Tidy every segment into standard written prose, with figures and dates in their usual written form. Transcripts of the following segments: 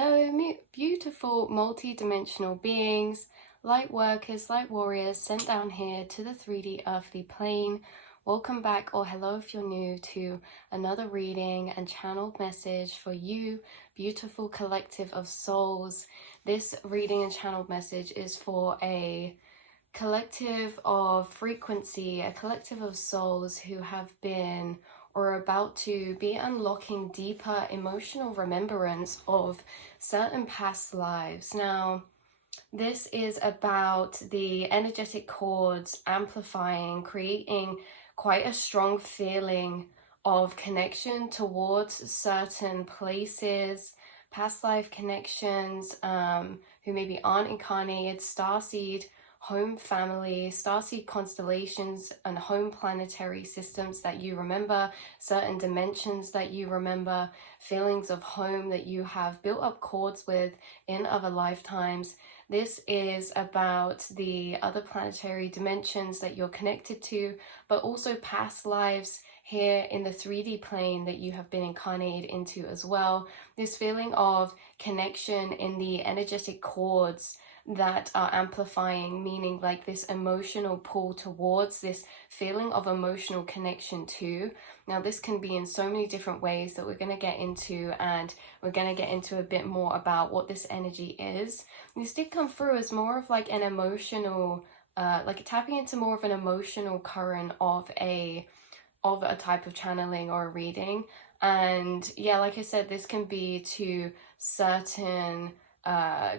Hello, beautiful multi-dimensional beings, light workers, light warriors sent down here to the 3D earthly plane. Welcome back, or hello if you're new, to another reading and channeled message for you, beautiful collective of souls. This reading and channeled message is for a collective of frequency, a collective of souls who have been or are about to be unlocking deeper emotional remembrance of certain past lives. Now, this is about the energetic cords amplifying, creating quite a strong feeling of connection towards certain places, past life connections, who maybe aren't incarnated, starseed, home family, starseed constellations, and home planetary systems that you remember, certain dimensions that you remember, feelings of home that you have built up cords with in other lifetimes. This is about the other planetary dimensions that you're connected to, but also past lives here in the 3D plane that you have been incarnated into as well. This feeling of connection in the energetic cords that are amplifying, meaning like this emotional pull towards, this feeling of emotional connection to. Now, this can be in so many different ways that we're going to get into, and we're going to get into a bit more about what this energy is. This did come through as more of like an emotional, like tapping into more of an emotional current of a type of channeling or a reading. And yeah, like I said, this can be to certain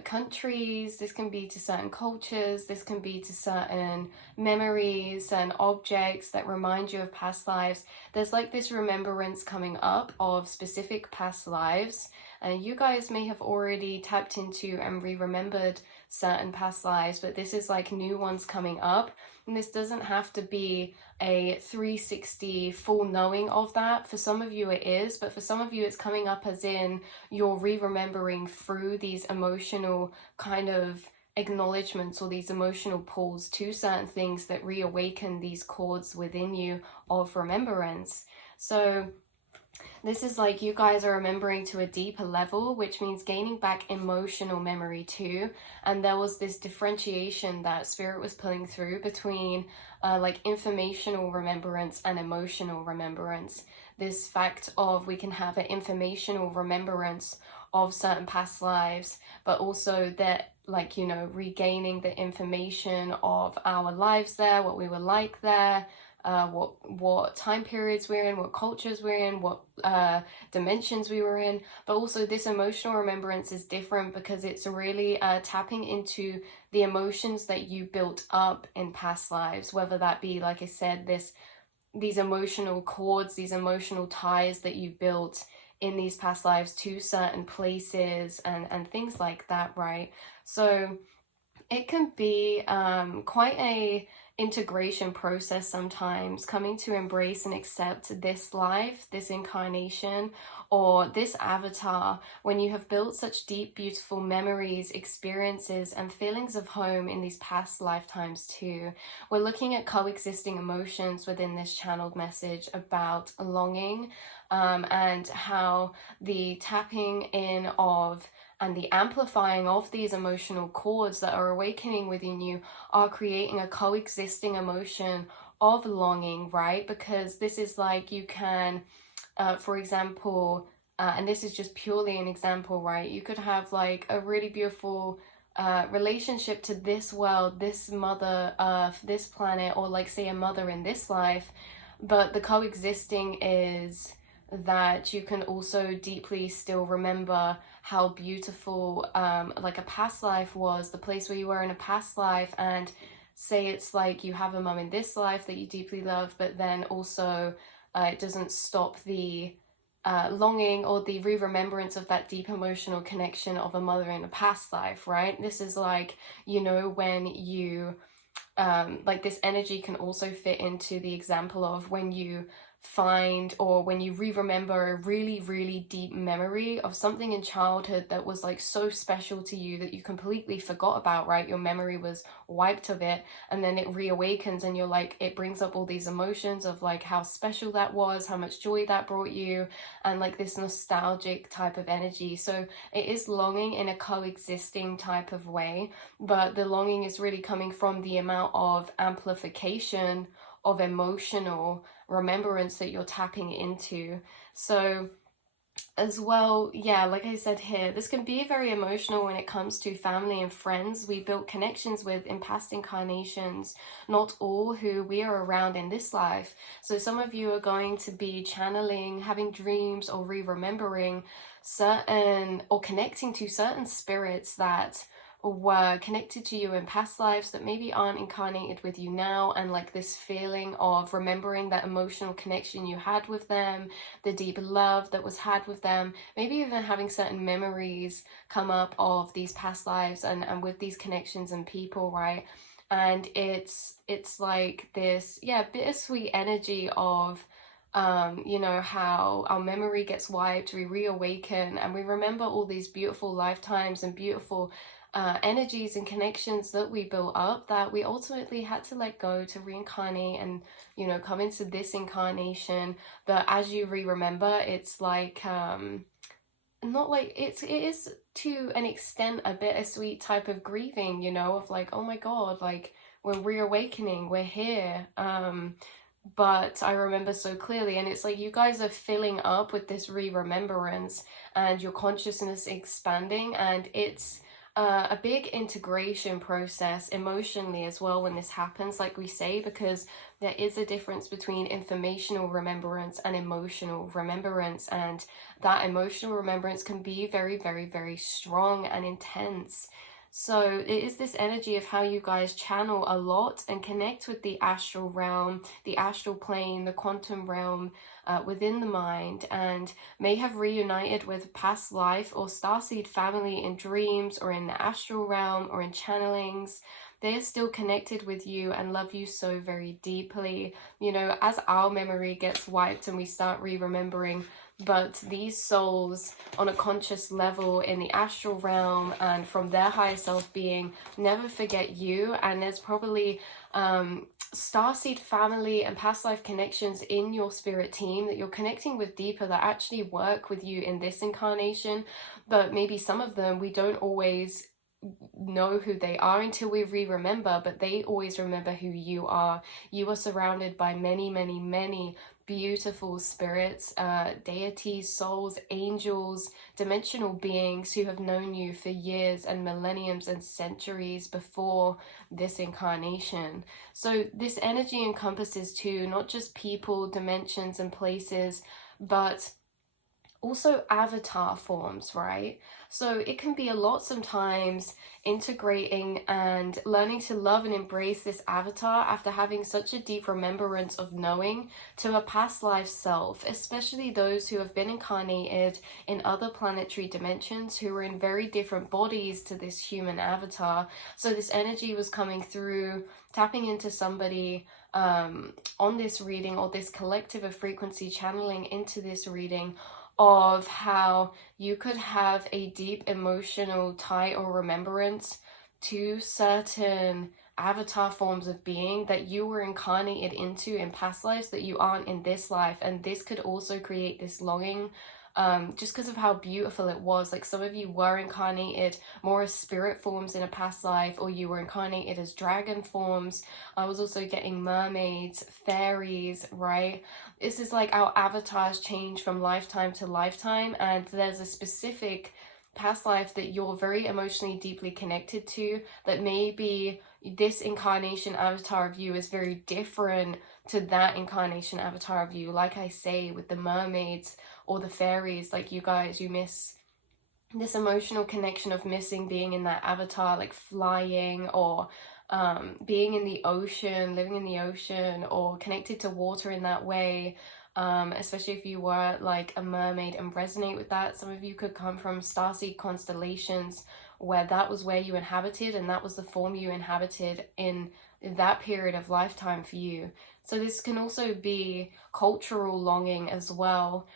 countries, this can be to certain cultures, this can be to certain memories and objects that remind you of past lives. There's like this remembrance coming up of specific past lives, and you guys may have already tapped into and re-remembered certain past lives, but this is like new ones coming up. And this doesn't have to be a 360 full knowing of that. For some of you it is, but for some of you it's coming up as in you're re-remembering through these emotional kind of acknowledgements or these emotional pulls to certain things that reawaken these chords within you of remembrance. So this is like you guys are remembering to a deeper level, which means gaining back emotional memory too. And there was this differentiation that Spirit was pulling through between like informational remembrance and emotional remembrance. This fact of we can have an informational remembrance of certain past lives, but also that, like, you know, regaining the information of our lives there, what we were like there, what time periods we're in, what cultures we're in, what dimensions we were in. But also this emotional remembrance is different because it's really tapping into the emotions that you built up in past lives, whether that be, like I said, these emotional cords, these emotional ties that you built in these past lives to certain places and things like that, right? So it can be quite a integration process sometimes, coming to embrace and accept this life, this incarnation, or this avatar when you have built such deep, beautiful memories, experiences, and feelings of home in these past lifetimes too. We're looking at coexisting emotions within this channeled message about longing, and how the tapping in of and the amplifying of these emotional chords that are awakening within you are creating a coexisting emotion of longing, right? Because this is like you can, for example, and this is just purely an example, right? You could have like a really beautiful relationship to this world, this Mother Earth, this planet, or like say a mother in this life, but the coexisting is that you can also deeply still remember how beautiful like a past life was, the place where you were in a past life, and say it's like you have a mum in this life that you deeply love, but then also it doesn't stop the longing or the re-remembrance of that deep emotional connection of a mother in a past life, right? This is like, you know, when you like this energy can also fit into the example of when you find, or when you re-remember a really, really deep memory of something in childhood that was like so special to you that you completely forgot about, right? Your memory was wiped of it, and then it reawakens and you're like, it brings up all these emotions of like how special that was, how much joy that brought you, and like this nostalgic type of energy. So it is longing in a coexisting type of way, but the longing is really coming from the amount of amplification of emotional remembrance that you're tapping into. So as well, yeah, like I said here, this can be very emotional when it comes to family and friends we built connections with in past incarnations, not all who we are around in this life. So some of you are going to be channeling, having dreams, or re-remembering certain, or connecting to certain spirits that were connected to you in past lives that maybe aren't incarnated with you now, and like this feeling of remembering that emotional connection you had with them, the deep love that was had with them, maybe even having certain memories come up of these past lives and with these connections and people, right? And it's like this, yeah, bittersweet energy of you know, how our memory gets wiped, we reawaken, and we remember all these beautiful lifetimes and beautiful energies and connections that we built up that we ultimately had to let go to reincarnate and, you know, come into this incarnation. But as you re-remember, it's like not like it is to an extent a bittersweet type of grieving, you know, of like, oh my god, like we're reawakening, we're here. But I remember so clearly, and it's like you guys are filling up with this re-remembrance and your consciousness expanding, and it's a big integration process emotionally as well when this happens, like we say, because there is a difference between informational remembrance and emotional remembrance, and that emotional remembrance can be very, very, very strong and intense. So it is this energy of how you guys channel a lot and connect with the astral realm, the astral plane, the quantum realm within the mind, and may have reunited with past life or starseed family in dreams or in the astral realm or in channelings. They are still connected with you and love you so very deeply. You know, as our memory gets wiped and we start re-remembering, but these souls on a conscious level in the astral realm and from their higher self being never forget you. And there's probably starseed family and past life connections in your spirit team that you're connecting with deeper that actually work with you in this incarnation, but maybe some of them we don't always know who they are until we re-remember, but they always remember who you are. You are surrounded by many, many, many beautiful spirits, deities, souls, angels, dimensional beings who have known you for years and millenniums and centuries before this incarnation. So this energy encompasses too, not just people, dimensions, and places, but also avatar forms, right? So it can be a lot sometimes integrating and learning to love and embrace this avatar after having such a deep remembrance of knowing to a past life self, especially those who have been incarnated in other planetary dimensions who were in very different bodies to this human avatar. So this energy was coming through, tapping into somebody on this reading, or this collective of frequency channeling into this reading, of how you could have a deep emotional tie or remembrance to certain avatar forms of being that you were incarnated into in past lives that you aren't in this life. And this could also create this longing just because of how beautiful it was. Like some of you were incarnated more as spirit forms in a past life, or you were incarnated as dragon forms. I was also getting mermaids, fairies, right? This is like our avatars change from lifetime to lifetime, and there's a specific past life that you're very emotionally deeply connected to that maybe this incarnation avatar of you is very different to that incarnation avatar of you. Like I say, with the mermaids or the fairies, like you guys, you miss this emotional connection of missing being in that avatar, like flying, or being in the ocean, living in the ocean, or connected to water in that way. especially if you were like a mermaid and resonate with that. Some of you could come from starseed constellations where that was where you inhabited and that was the form you inhabited in that period of lifetime for you. So this can also be cultural longing as well,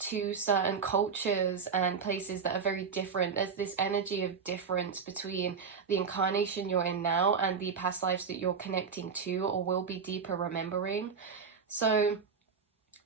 to certain cultures and places that are very different. There's this energy of difference between the incarnation you're in now and the past lives that you're connecting to or will be deeper remembering. So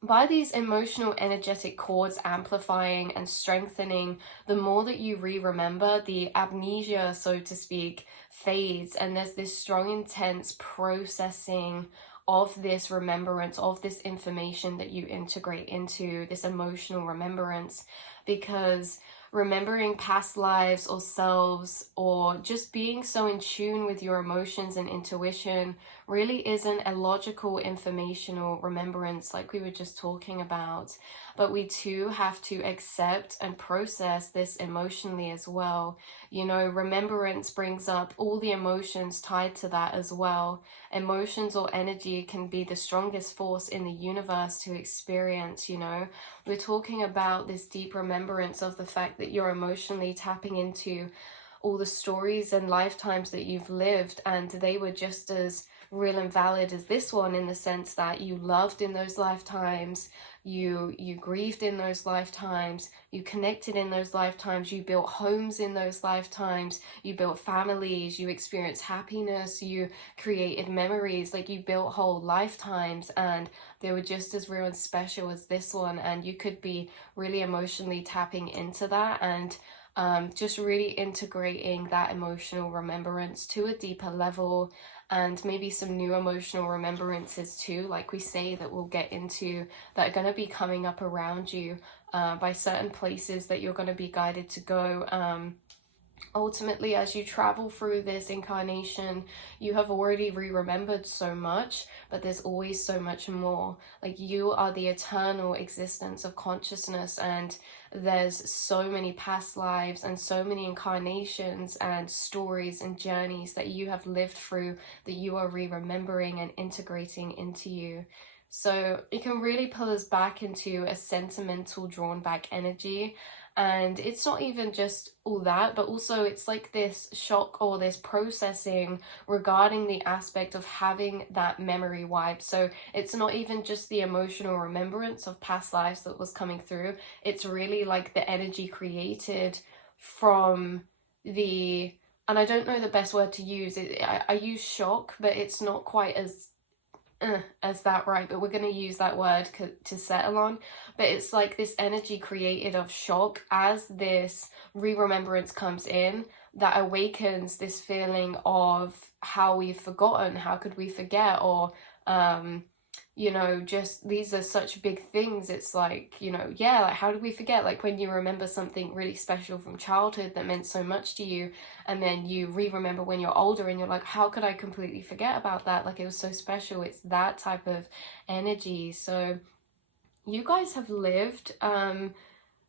by these emotional energetic cords amplifying and strengthening, the more that you remember, the amnesia, so to speak, fades, and there's this strong, intense processing of this remembrance, of this information that you integrate into this emotional remembrance, because remembering past lives or selves, or just being so in tune with your emotions and intuition, really isn't a logical informational remembrance like we were just talking about, but we too have to accept and process this emotionally as well. You know, remembrance brings up all the emotions tied to that as well. Emotions or energy can be the strongest force in the universe to experience, you know. We're talking about this deep remembrance of the fact that you're emotionally tapping into all the stories and lifetimes that you've lived, and they were just as real and valid as this one, in the sense that you loved in those lifetimes, you grieved in those lifetimes, you connected in those lifetimes, you built homes in those lifetimes, you built families, you experienced happiness, you created memories, like you built whole lifetimes, and they were just as real and special as this one. And you could be really emotionally tapping into that and just really integrating that emotional remembrance to a deeper level, and maybe some new emotional remembrances too, like we say, that we'll get into, that are going to be coming up around you by certain places that you're going to be guided to go. Ultimately, as you travel through this incarnation, you have already remembered so much, but there's always so much more. Like, you are the eternal existence of consciousness, and there's so many past lives and so many incarnations and stories and journeys that you have lived through that you are remembering and integrating into you. So it can really pull us back into a sentimental, drawn back energy. And it's not even just all that, but also it's like this shock or this processing regarding the aspect of having that memory wipe. So it's not even just the emotional remembrance of past lives that was coming through. It's really like the energy created from the, and I don't know the best word to use. I use shock, but it's not quite as that, right? But we're going to use that word to settle on. But it's like this energy created of shock as this remembrance comes in, that awakens this feeling of how we've forgotten, how could we forget, or you know, just these are such big things. It's like, you know, yeah, like how did we forget? Like when you remember something really special from childhood that meant so much to you, and then you remember when you're older and you're like, how could I completely forget about that? Like it was so special. It's that type of energy. So you guys have lived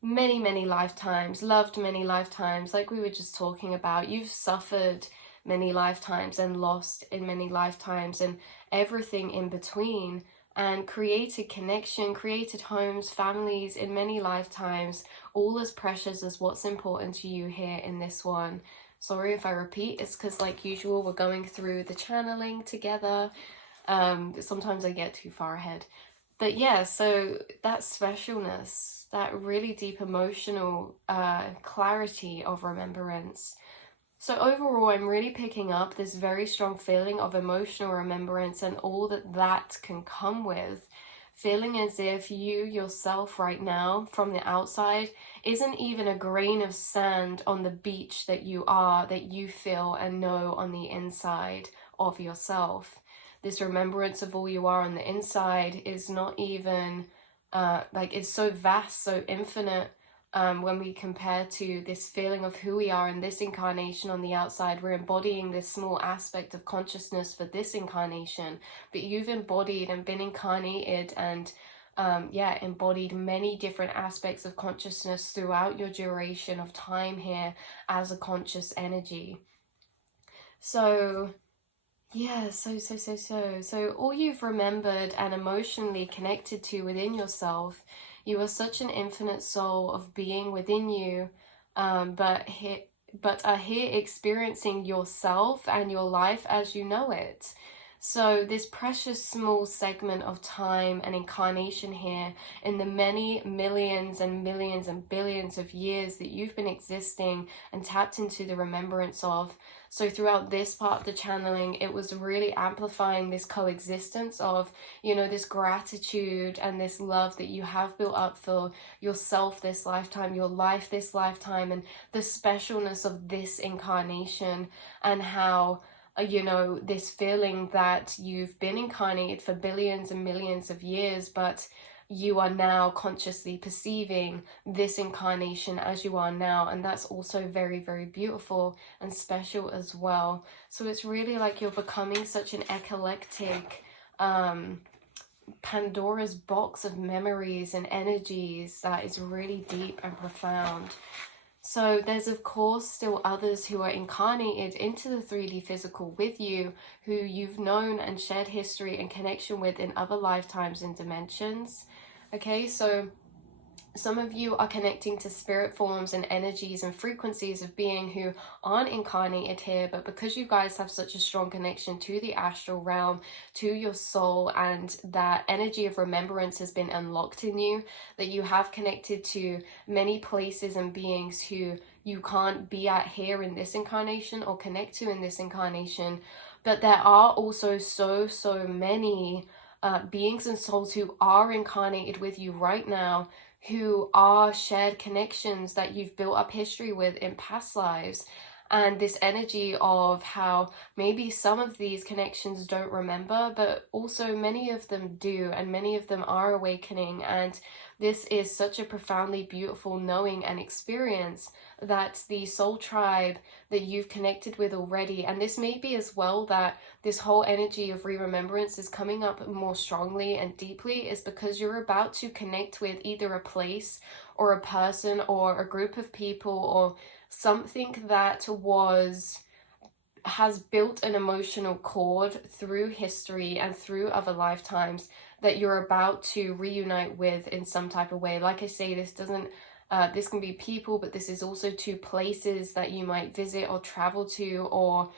many lifetimes, loved many lifetimes, like we were just talking about. You've suffered many lifetimes and lost in many lifetimes and everything in between, and created connection, created homes, families in many lifetimes, all as precious as what's important to you here in this one. Sorry if I repeat, it's because like usual we're going through the channeling together. Sometimes I get too far ahead. But yeah, so that specialness, that really deep emotional clarity of remembrance. So overall, I'm really picking up this very strong feeling of emotional remembrance and all that that can come with. Feeling as if you yourself right now, from the outside, isn't even a grain of sand on the beach that you are, that you feel and know on the inside of yourself. This remembrance of all you are on the inside is not even, like, it's so vast, so infinite. When we compare to this feeling of who we are in this incarnation on the outside, we're embodying this small aspect of consciousness for this incarnation, but you've embodied and been incarnated and embodied many different aspects of consciousness throughout your duration of time here as a conscious energy. So Yeah, so all you've remembered and emotionally connected to within yourself, you are such an infinite soul of being within you, but are here experiencing yourself and your life as you know it. So this precious small segment of time and incarnation here in the many millions and millions and billions of years that you've been existing and tapped into the remembrance of. So throughout this part of the channeling, it was really amplifying this coexistence of, this gratitude and this love that you have built up for yourself this lifetime, your life this lifetime, and the specialness of this incarnation, and how this feeling that you've been incarnated for billions and millions of years, but you are now consciously perceiving this incarnation as you are now, and that's also very, very beautiful and special as well. So it's really like you're becoming such an eclectic Pandora's box of memories and energies that is really deep and profound. So there's of course still others who are incarnated into the 3D physical with you, who you've known and shared history and connection with in other lifetimes and dimensions. Okay, so some of you are connecting to spirit forms and energies and frequencies of being who aren't incarnated here, but because you guys have such a strong connection to the astral realm, to your soul, and that energy of remembrance has been unlocked in you, that you have connected to many places and beings who you can't be at here in this incarnation or connect to in this incarnation. But there are also so many beings and souls who are incarnated with you right now, who are shared connections that you've built up history with in past lives. And this energy of how maybe some of these connections don't remember, but also many of them do, and many of them are awakening. And this is such a profoundly beautiful knowing and experience that the soul tribe that you've connected with already, and this may be as well that this whole energy of re-remembrance is coming up more strongly and deeply, is because you're about to connect with either a place or a person or a group of people or something that has built an emotional cord through history and through other lifetimes that you're about to reunite with in some type of way. Like I say, this can be people, but this is also to places that you might visit or travel to, or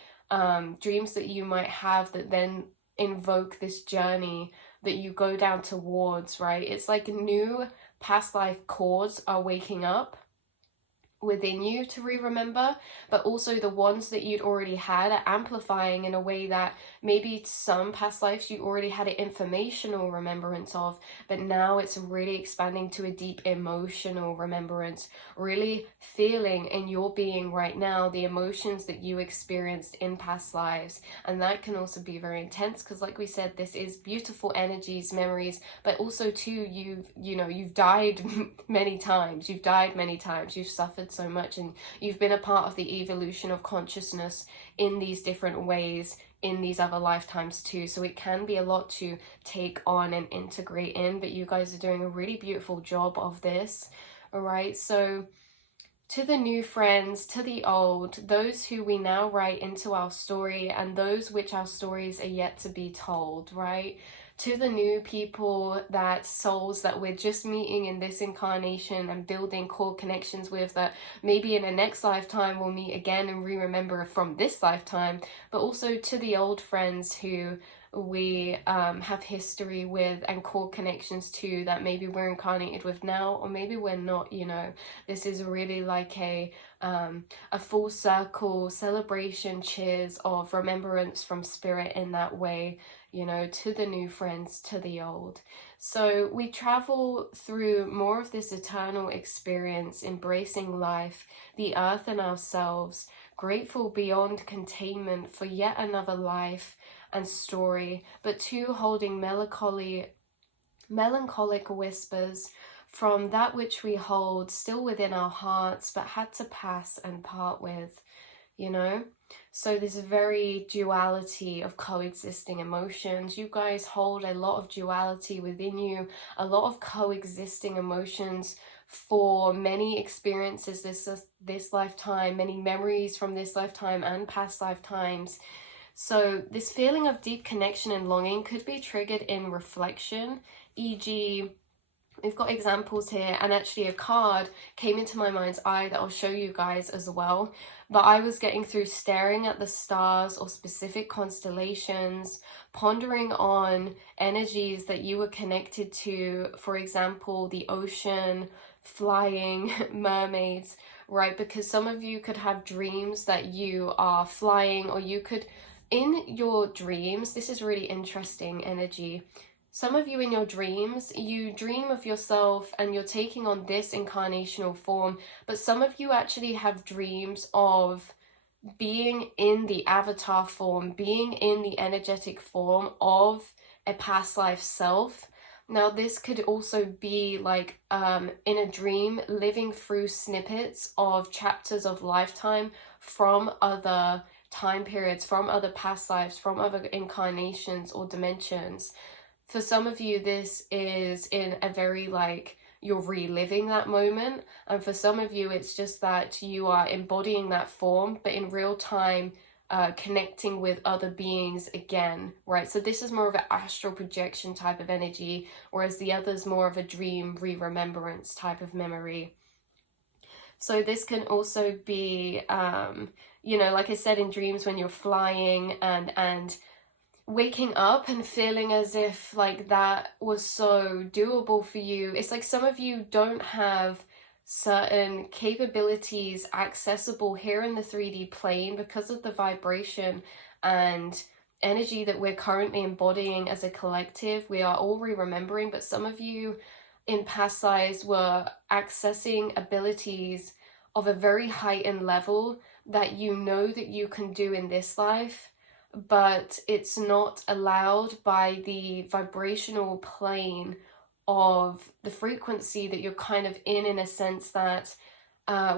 dreams that you might have that then invoke this journey that you go down towards, right? It's like new past life cords are waking up within you to re-remember, but also the ones that you'd already had are amplifying in a way that maybe some past lives you already had an informational remembrance of, but now it's really expanding to a deep emotional remembrance, really feeling in your being right now the emotions that you experienced in past lives. And that can also be very intense because, like we said, this is beautiful energies, memories, but also too, you've died many times, you've suffered so much, and you've been a part of the evolution of consciousness in these different ways in these other lifetimes too. So it can be a lot to take on and integrate in, but you guys are doing a really beautiful job of this. All right, so to the new friends, to the old, those who we now write into our story and those which our stories are yet to be told, right? To the new people, that souls that we're just meeting in this incarnation and building core connections with, that maybe in the next lifetime we'll meet again and re-remember from this lifetime, but also to the old friends who we have history with and core connections to, that maybe we're incarnated with now or maybe we're not. This is really like a full circle celebration, cheers of remembrance from spirit in that way, to the new friends, to the old. So we travel through more of this eternal experience, embracing life, the earth and ourselves, grateful beyond containment for yet another life and story, but too holding melancholic whispers from that which we hold still within our hearts, but had to pass and part with, So there's a very duality of coexisting emotions. You guys hold a lot of duality within you, a lot of coexisting emotions for many experiences this lifetime, many memories from this lifetime and past lifetimes. So this feeling of deep connection and longing could be triggered in reflection, e.g., we've got examples here, and actually a card came into my mind's eye that I'll show you guys as well. But I was getting through staring at the stars or specific constellations, pondering on energies that you were connected to, for example, the ocean, flying, mermaids, right? Because some of you could have dreams that you are flying, or you could, in your dreams, this is really interesting energy. Some of you in your dreams, you dream of yourself and you're taking on this incarnational form, but some of you actually have dreams of being in the avatar form, being in the energetic form of a past life self. Now, this could also be like in a dream, living through snippets of chapters of lifetime from other time periods, from other past lives, from other incarnations or dimensions. For some of you, this is in a very like, you're reliving that moment. And for some of you, it's just that you are embodying that form, but in real time, connecting with other beings again, right? So this is more of an astral projection type of energy, whereas the other is more of a dream re-remembrance type of memory. So this can also be, you know, like I said, in dreams when you're flying and waking up and feeling as if like that was so doable for you. It's like some of you don't have certain capabilities accessible here in the 3D plane because of the vibration and energy that we're currently embodying as a collective. We are all remembering, but some of you in past lives were accessing abilities of a very heightened level that you know that you can do in this life, but it's not allowed by the vibrational plane of the frequency that you're kind of in a sense that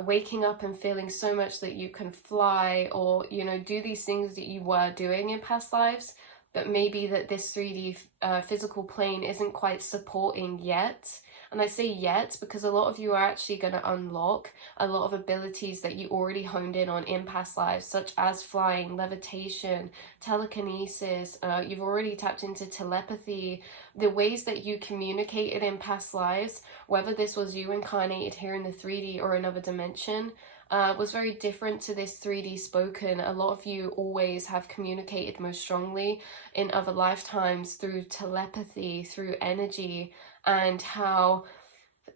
waking up and feeling so much that you can fly or, you know, do these things that you were doing in past lives, but maybe that this 3D physical plane isn't quite supporting yet. And I say yet because a lot of you are actually going to unlock a lot of abilities that you already honed in on in past lives, such as flying, levitation, telekinesis. You've already tapped into telepathy, the ways that you communicated in past lives, whether this was you incarnated here in the 3D or another dimension, was very different to this 3D spoken. A lot of you always have communicated most strongly in other lifetimes through telepathy, through energy, and how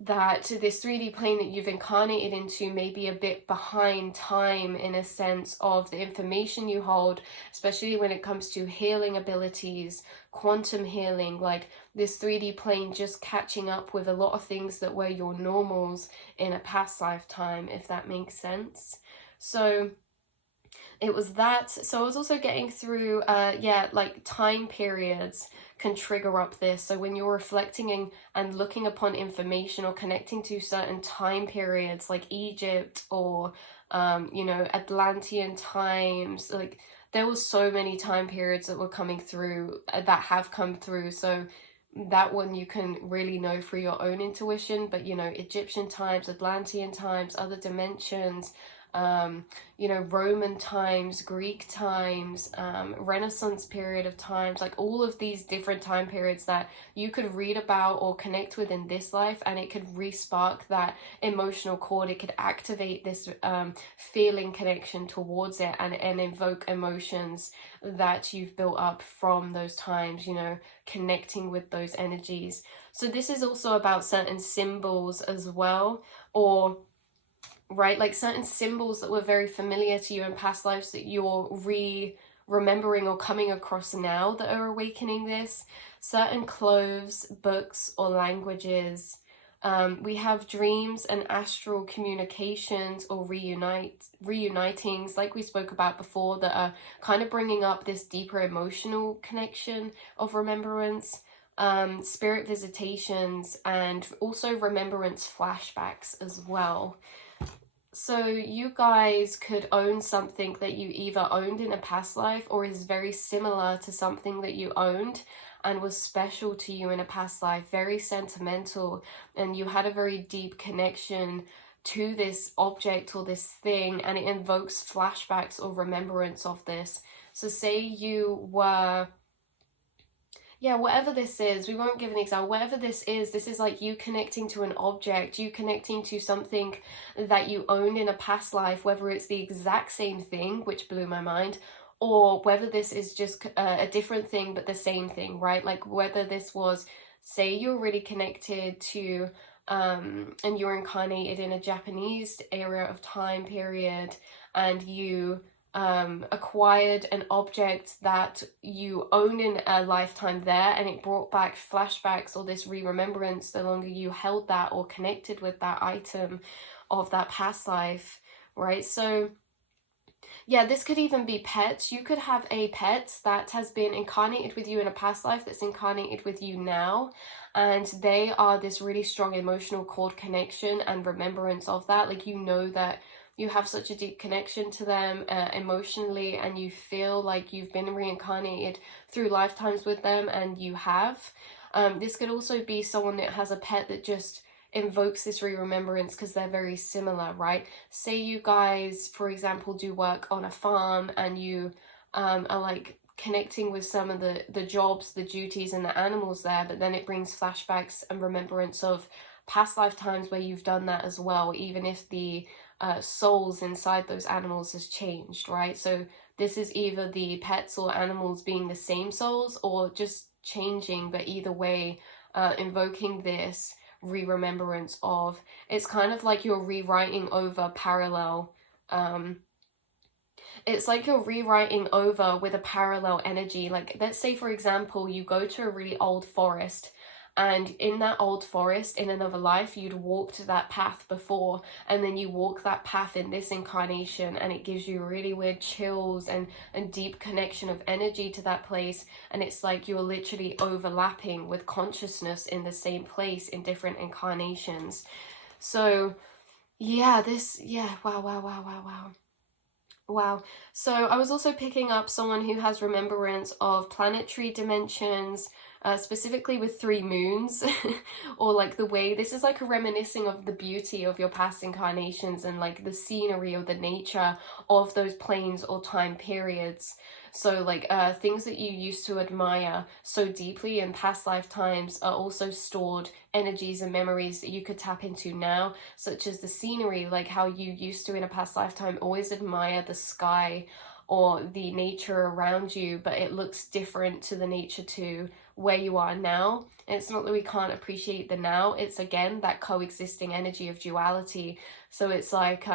that this 3D plane that you've incarnated into may be a bit behind time in a sense of the information you hold, especially when it comes to healing abilities, quantum healing, like this 3D plane just catching up with a lot of things that were your normals in a past lifetime, if that makes sense. So it was that. So I was also getting through, like time periods can trigger up this. So when you're reflecting and looking upon information or connecting to certain time periods like Egypt or, you know, Atlantean times, like there was so many time periods that were coming through, that have come through. So that one you can really know through your own intuition, but you know, Egyptian times, Atlantean times, other dimensions, you know, Roman times, Greek times, Renaissance period of times, like all of these different time periods that you could read about or connect with in this life, and it could re-spark that emotional cord. It could activate this feeling connection towards it and invoke emotions that you've built up from those times, you know, connecting with those energies. So this is also about certain symbols as well, or right, like certain symbols that were very familiar to you in past lives that you're remembering or coming across now that are awakening this. Certain clothes, books, or languages. We have dreams and astral communications or reunitings, like we spoke about before, that are kind of bringing up this deeper emotional connection of remembrance. Spirit visitations, and also remembrance flashbacks as well. So you guys could own something that you either owned in a past life or is very similar to something that you owned and was special to you in a past life, very sentimental, and you had a very deep connection to this object or this thing, and it invokes flashbacks or remembrance of this. So say you were, yeah, whatever this is, we won't give an example, whatever this is like you connecting to an object, you connecting to something that you owned in a past life, whether it's the exact same thing, which blew my mind, or whether this is just a different thing but the same thing, right? Like whether this was, say you're really connected to and you're incarnated in a Japanese area of time period, and you acquired an object that you own in a lifetime there, and it brought back flashbacks or this re-remembrance the longer you held that or connected with that item of that past life, right? So yeah, this could even be pets. You could have a pet that has been incarnated with you in a past life that's incarnated with you now, and they are this really strong emotional cord connection and remembrance of that. Like, you know that you have such a deep connection to them emotionally, and you feel like you've been reincarnated through lifetimes with them, and you have. This could also be someone that has a pet that just invokes this re-remembrance because they're very similar, right? Say you guys, for example, do work on a farm, and you are like connecting with some of the jobs, the duties, and the animals there, but then it brings flashbacks and remembrance of past lifetimes where you've done that as well, even if the souls inside those animals has changed, right? So this is either the pets or animals being the same souls or just changing, but either way, invoking this re-remembrance of, it's kind of like you're rewriting over parallel, it's like you're rewriting over with a parallel energy. Like, let's say for example you go to a really old forest, and in that old forest in another life you'd walked that path before, and then you walk that path in this incarnation, and it gives you really weird chills and deep connection of energy to that place, and it's like you're literally overlapping with consciousness in the same place in different incarnations. So yeah, wow. So I was also picking up someone who has remembrance of planetary dimensions, specifically with 3 moons, or like the way, this is like a reminiscing of the beauty of your past incarnations and like the scenery or the nature of those planes or time periods. So like things that you used to admire so deeply in past lifetimes are also stored energies and memories that you could tap into now, such as the scenery, like how you used to in a past lifetime always admire the sky or the nature around you, but it looks different to the nature to where you are now. And it's not that we can't appreciate the now, it's again that coexisting energy of duality. So it's like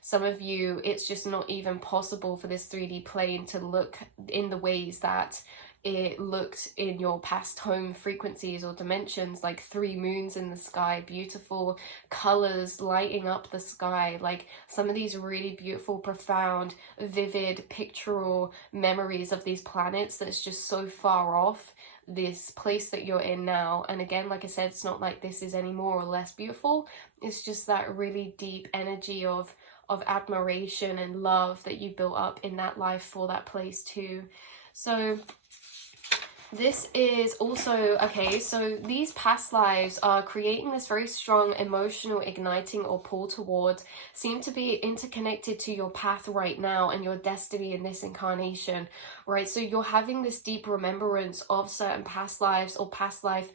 some of you, it's just not even possible for this 3D plane to look in the ways that it looked in your past home frequencies or dimensions, like 3 moons in the sky, beautiful colors lighting up the sky, like some of these really beautiful, profound, vivid, pictorial memories of these planets that's just so far off this place that you're in now. And again, like I said, it's not like this is any more or less beautiful, it's just that really deep energy of admiration and love that you built up in that life for that place too. So this is also, okay, so these past lives are creating this very strong emotional igniting or pull toward, seem to be interconnected to your path right now and your destiny in this incarnation, right? So you're having this deep remembrance of certain past lives or past life.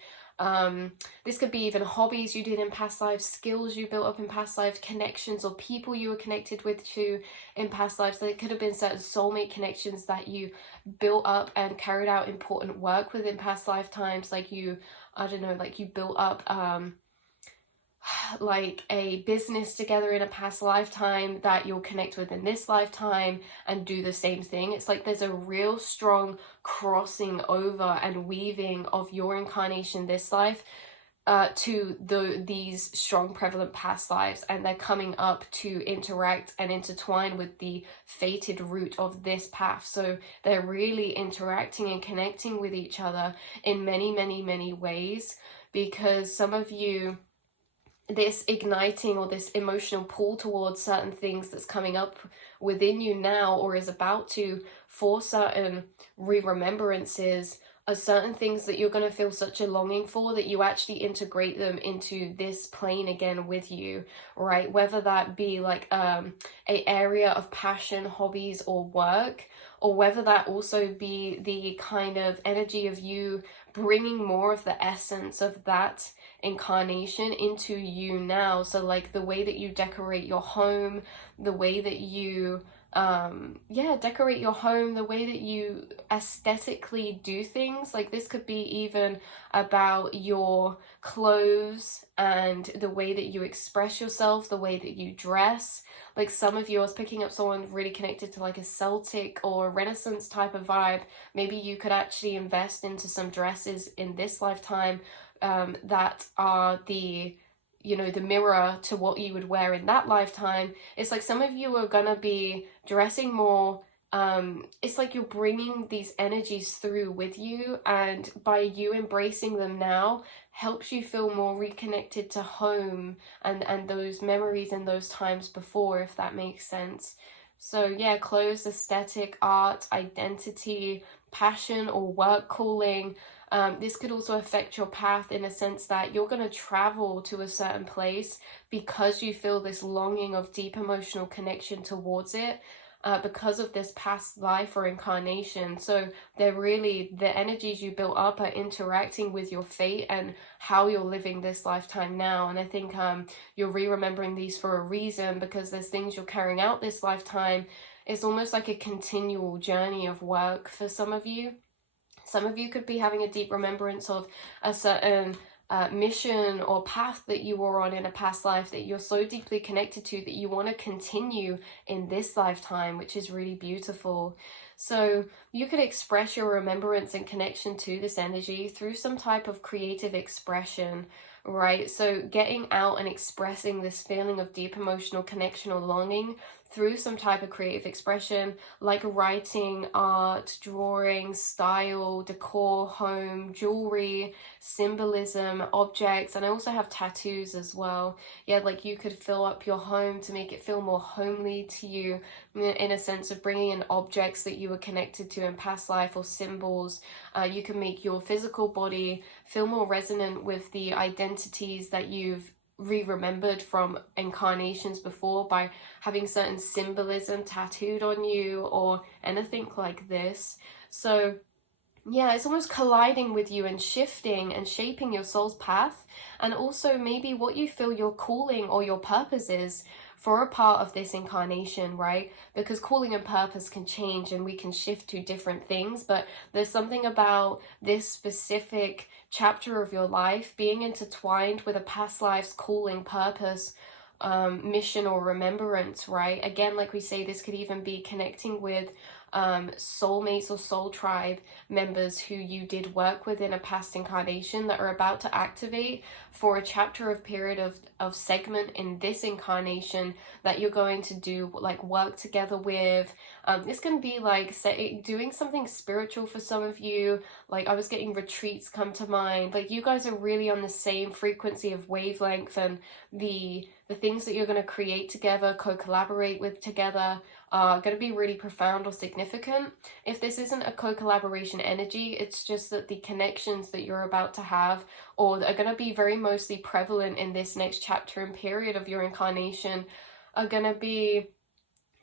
This could be even hobbies you did in past lives, skills you built up in past lives, connections or people you were connected with to in past lives. So it could have been certain soulmate connections that you built up and carried out important work with in past lifetimes. Like you, I don't know, like you built up like a business together in a past lifetime that you'll connect with in this lifetime and do the same thing. It's like there's a real strong crossing over and weaving of your incarnation this life to these strong prevalent past lives, and they're coming up to interact and intertwine with the fated root of this path. So they're really interacting and connecting with each other in many ways, because some of you, this igniting or this emotional pull towards certain things that's coming up within you now or is about to, for certain re-remembrances are certain things that you're going to feel such a longing for that you actually integrate them into this plane again with you, right? Whether that be like a area of passion, hobbies, or work, or whether that also be the kind of energy of you bringing more of the essence of that incarnation into you now. So like the way that you decorate your home, the way that you decorate your home, the way that you aesthetically do things. Like this could be even about your clothes and the way that you express yourself, the way that you dress. Like some of you, I was picking up someone really connected to like a Celtic or Renaissance type of vibe. Maybe you could actually invest into some dresses in this lifetime that are the mirror to what you would wear in that lifetime. It's like some of you are gonna be dressing more. It's like you're bringing these energies through with you, and by you embracing them now helps you feel more reconnected to home and those memories and those times before, if that makes sense. So yeah, clothes, aesthetic, art, identity, passion, or work calling. This could also affect your path in a sense that you're going to travel to a certain place because you feel this longing of deep emotional connection towards it, because of this past life or incarnation. So they're really, the energies you built up are interacting with your fate and how you're living this lifetime now. And I think you're re-remembering these for a reason, because there's things you're carrying out this lifetime. It's almost like a continual journey of work for some of you. Some of you could be having a deep remembrance of a certain mission or path that you were on in a past life that you're so deeply connected to that you want to continue in this lifetime, which is really beautiful. So you could express your remembrance and connection to this energy through some type of creative expression, right? So getting out and expressing this feeling of deep emotional connection or longing through some type of creative expression, like writing, art, drawing, style, decor, home, jewelry, symbolism, objects. And I also have tattoos as well. Yeah, like you could fill up your home to make it feel more homely to you, in a sense of bringing in objects that you were connected to in past life or symbols. You can make your physical body feel more resonant with the identities that you've re-remembered from incarnations before by having certain symbolism tattooed on you or anything like this. So yeah, it's almost colliding with you and shifting and shaping your soul's path, and also maybe what you feel your calling or your purpose is for a part of this incarnation, right? Because calling and purpose can change and we can shift to different things, but there's something about this specific chapter of your life being intertwined with a past life's calling, purpose, mission, or remembrance, right? Again, like we say, this could even be connecting with soulmates or soul tribe members who you did work with in a past incarnation that are about to activate for a chapter of period of segment in this incarnation that you're going to do like work together with. This can be like doing something spiritual for some of you. Like I was getting retreats come to mind. Like you guys are really on the same frequency of wavelength, and the things that you're going to create together, co-collaborate with together, are going to be really profound or significant. If this isn't a co-collaboration energy, it's just that the connections that you're about to have or are going to be very mostly prevalent in this next chapter and period of your incarnation are going to be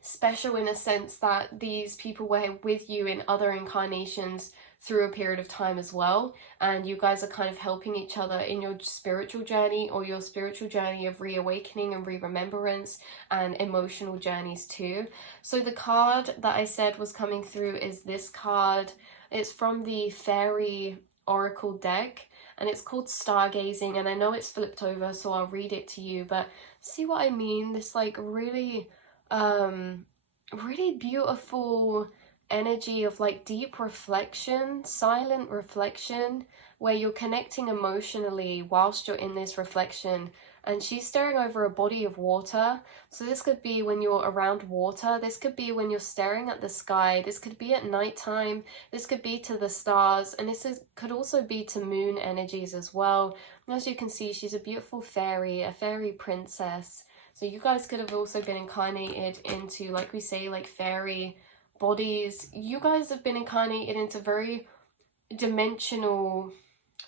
special in a sense that these people were with you in other incarnations through a period of time as well, and you guys are kind of helping each other in your spiritual journey or your spiritual journey of reawakening and re-remembrance and emotional journeys too. So the card that I said was coming through is this card. It's from the Fairy Oracle deck and it's called Stargazing, and I know it's flipped over so I'll read it to you, but see what I mean? This like really really beautiful energy of like deep reflection, silent reflection, where you're connecting emotionally whilst you're in this reflection. And she's staring over a body of water. So this could be when you're around water, this could be when you're staring at the sky, this could be at nighttime, this could be to the stars, and could also be to moon energies as well. And as you can see, she's a beautiful fairy, a fairy princess. So you guys could have also been incarnated into, like we say, like fairy bodies. You guys have been incarnated into very dimensional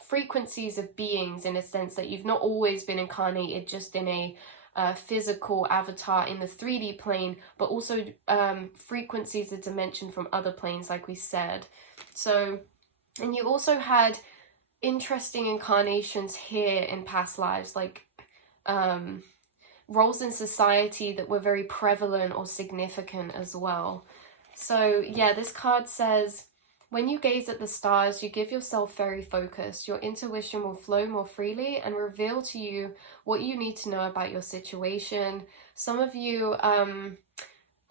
frequencies of beings, in a sense that you've not always been incarnated just in a physical avatar in the 3D plane, but also frequencies of dimension from other planes, like we said. So, and you also had interesting incarnations here in past lives, like roles in society that were very prevalent or significant as well. So yeah, this card says, when you gaze at the stars, you give yourself very focused. Your intuition will flow more freely and reveal to you what you need to know about your situation. Some of you,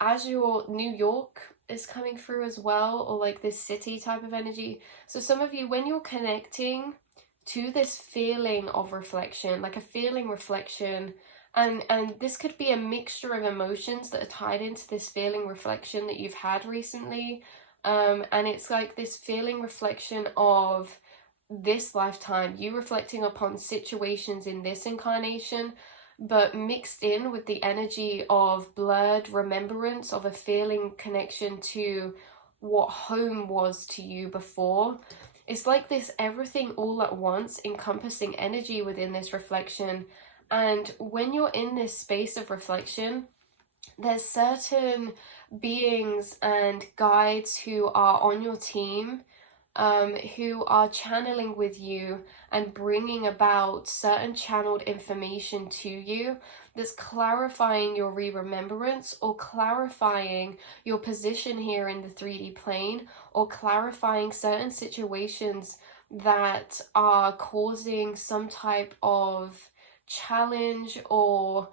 as your New York is coming through as well, or like this city type of energy. So some of you, when you're connecting to this feeling of reflection, like a feeling reflection, and this could be a mixture of emotions that are tied into this feeling reflection that you've had recently. And it's like this feeling reflection of this lifetime, you reflecting upon situations in this incarnation, but mixed in with the energy of blurred remembrance of a feeling connection to what home was to you before. It's like this everything all at once encompassing energy within this reflection. And when you're in this space of reflection, there's certain beings and guides who are on your team, who are channeling with you and bringing about certain channeled information to you that's clarifying your re-remembrance, or clarifying your position here in the 3D plane, or clarifying certain situations that are causing some type of challenge or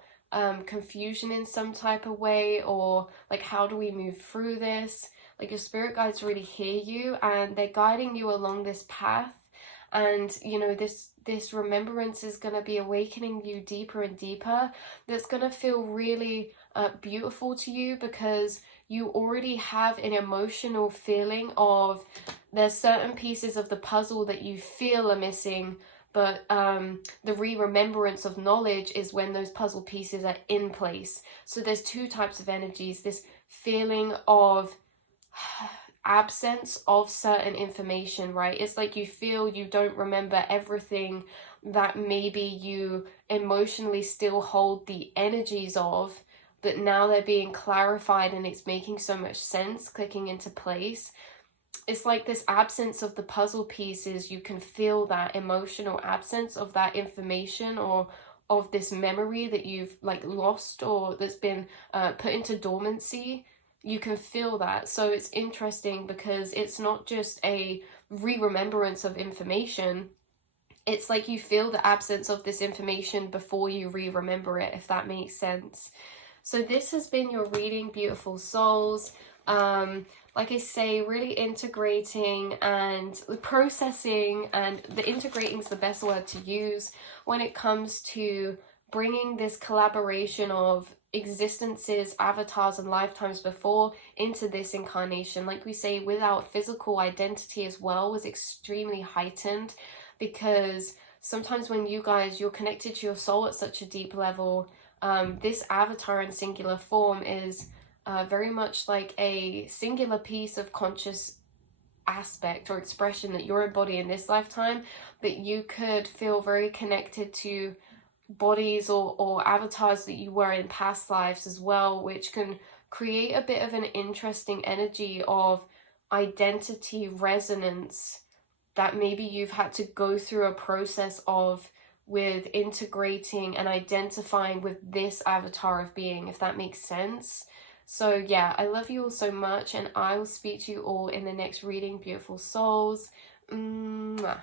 confusion in some type of way, or like, how do we move through this? Like, your spirit guides really hear you and they're guiding you along this path. And you know, this remembrance is going to be awakening you deeper and deeper. That's going to feel really beautiful to you, because you already have an emotional feeling of there's certain pieces of the puzzle that you feel are missing. But the re-remembrance of knowledge is when those puzzle pieces are in place. So there's two types of energies. This feeling of absence of certain information, right? It's like you feel you don't remember everything that maybe you emotionally still hold the energies of, but now they're being clarified and it's making so much sense, clicking into place. It's like this absence of the puzzle pieces. You can feel that emotional absence of that information, or of this memory that you've like lost, or that's been put into dormancy. You can feel that. So it's interesting because it's not just a re-remembrance of information. It's like you feel the absence of this information before you re-remember it, if that makes sense. So this has been your reading, beautiful souls. Like I say, really integrating and processing, and the integrating is the best word to use when it comes to bringing this collaboration of existences, avatars, and lifetimes before into this incarnation. Like we say, without physical identity as well, was extremely heightened, because sometimes when you're connected to your soul at such a deep level, this avatar in singular form is very much like a singular piece of conscious aspect or expression that you're embodying in this lifetime, but you could feel very connected to bodies or avatars that you were in past lives as well, which can create a bit of an interesting energy of identity resonance that maybe you've had to go through a process of, with integrating and identifying with this avatar of being, if that makes sense. So yeah, I love you all so much, and I will speak to you all in the next reading, beautiful souls. Mwah.